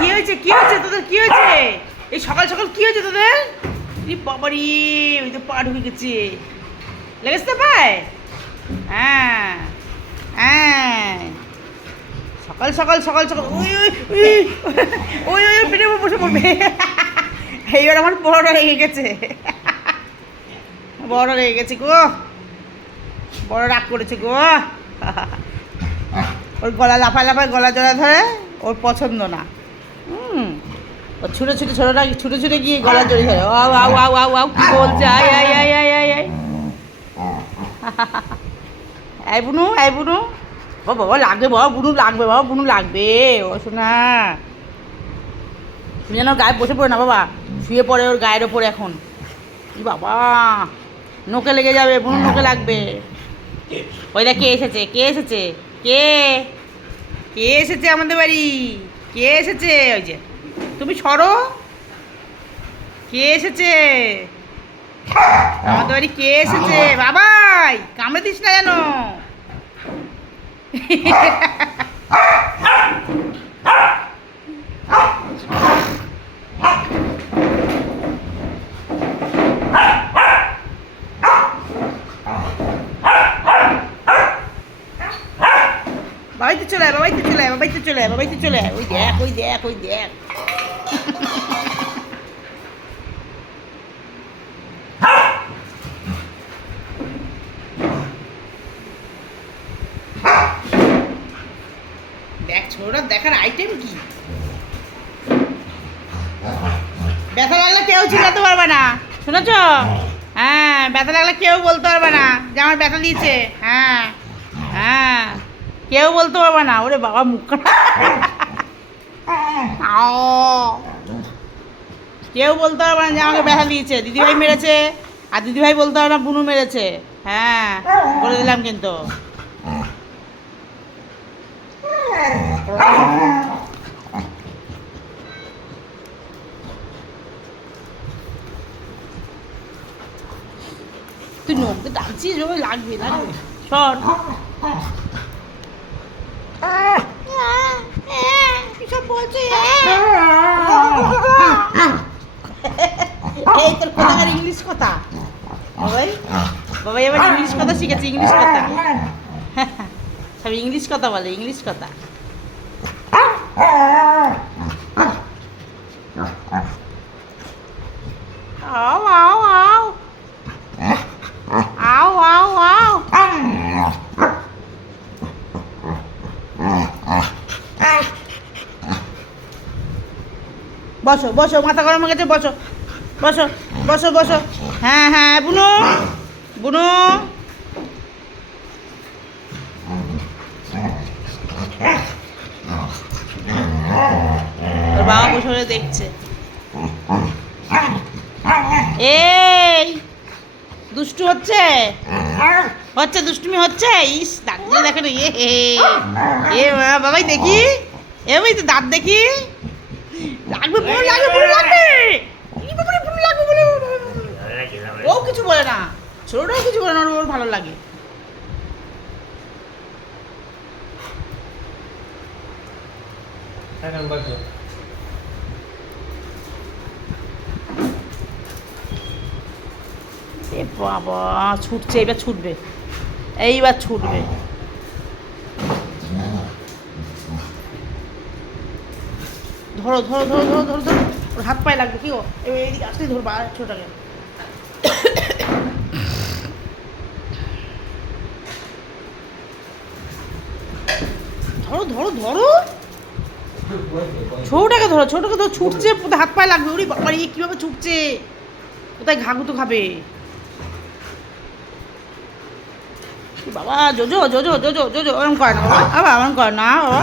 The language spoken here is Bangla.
কি হয়েছে কি হয়েছে তোদের কি হয়েছে এই সকাল সকাল কি হয়েছে তোদের বাবারি ওই তো পা ঢুকে গেছে লেগেছে তো পায় হ্যাঁ হ্যাঁ সকাল সকাল সকাল সকাল ওই ওই ওই ওই ওই পেটে বসে পড়বে এইবার আমার বড়টা লেগে গেছে বড় লেগে গেছে গো বড় রাগ করেছে গো ওর গলা লাফায় লাফায় গলা জড়া ধরে ওর পছন্দ না ও ছুটে ছুটে ছোটোটা ছুটে ছুটে গিয়ে গলা জড়িয়ে ধরে আও আও আও আও আও কি বলছে আয় আয় আয় আয় আয় আয় আয় বুনু আয় বুনু ও বাবা লাগবে বাবা বুনু লাগবে বাবা বুনু লাগবে ও শোনা তুমি যেন গায়ে বসে পড়ে না বাবা শুয়ে পড়ে ওর গায়ের ওপরে এখন কি বাবা নোকে লেগে যাবে বুনু নোকে লাগবে ওইটা কে এসেছে কে এসেছে কে কে এসেছে আমাদের বাড়ি কে এসেছে ওই যে তুমি সরো কে এসেছে আমাদের বাড়ি কে এসেছে বাবাই কামড়ে দিস না যেন বাবাইতে চলে আয় বাবাইতে চলে আয় বাবাইতে চলে আয় বাবাইতে চলে আয় ওই দেখ ওই দেখ ওই দেখ দেখ ছোটরা দেখার আইটেম কি ব্যথা লাগলে কেউ চিল্লাতে পারবে না শুনেছ হ্যাঁ ব্যথা লাগলে কেউ বলতে পারবে না যে আমার ব্যথা দিয়েছে হ্যাঁ হ্যাঁ কেউ বলতে পারবে না ওরে বাবা মুখ কেউ বলতে পারবে না যে আমাকে ব্যথা দিয়েছে দিদিভাই মেরেছে আর দিদিভাই বলতে পারবে না বুনু মেরেছে হ্যাঁ বলে দিলাম কিন্তু তুই নোকে টানছিস ওই লাগবে লাগবে সর সব বলছে এই তোর কোথাকার ইংলিশ কথা বাবাই বাবাই এবার ইংলিশ কথা শিখেছে ইংলিশ কথা সব ইংলিশ কথা বলে ইংলিশ কথা আও আও আও আও আও আও বসো বসো মাথা গরম হয়ে গেছে বসো বসো বসো বসো হ্যাঁ হ্যাঁ বুনু বুনু ওর বাবা বসে বসে দেখছে এই দুষ্টু হচ্ছে হচ্ছে দুষ্টুমি হচ্ছে ইস দাঁত দিয়ে দেখো না এ বাবাই দেখি এ ভাই তো দাঁত দেখি লাগবে পুরো লাগবে পুরো লাগবে পুরো লাগবে বলে ও কিছু বলে না ছোটটাও কিছু বলে না ওর ভালো লাগে এ বাবা ছুটছে এবার ছুটবে এইবার ছুটবে ধরো ধরো ধরো ধরো ধরো ধরো ওর হাত পায়ে লাগবে কি ও এইদিকে আসলেই ধরবা ছোটটাকে ধরো ধরো ধরো ছোটটাকে ধরো ছোটটাকে ধরো ছুটছে হাত পায়ে লাগবে ওরে বাবা ইয়ে কীভাবে ছুটছে কোথায় ঘাগুতো খাবে বাবা জোজো জোজো জোজো জোজো ওরম করে না বাবা আবার ওরম করে না বাবা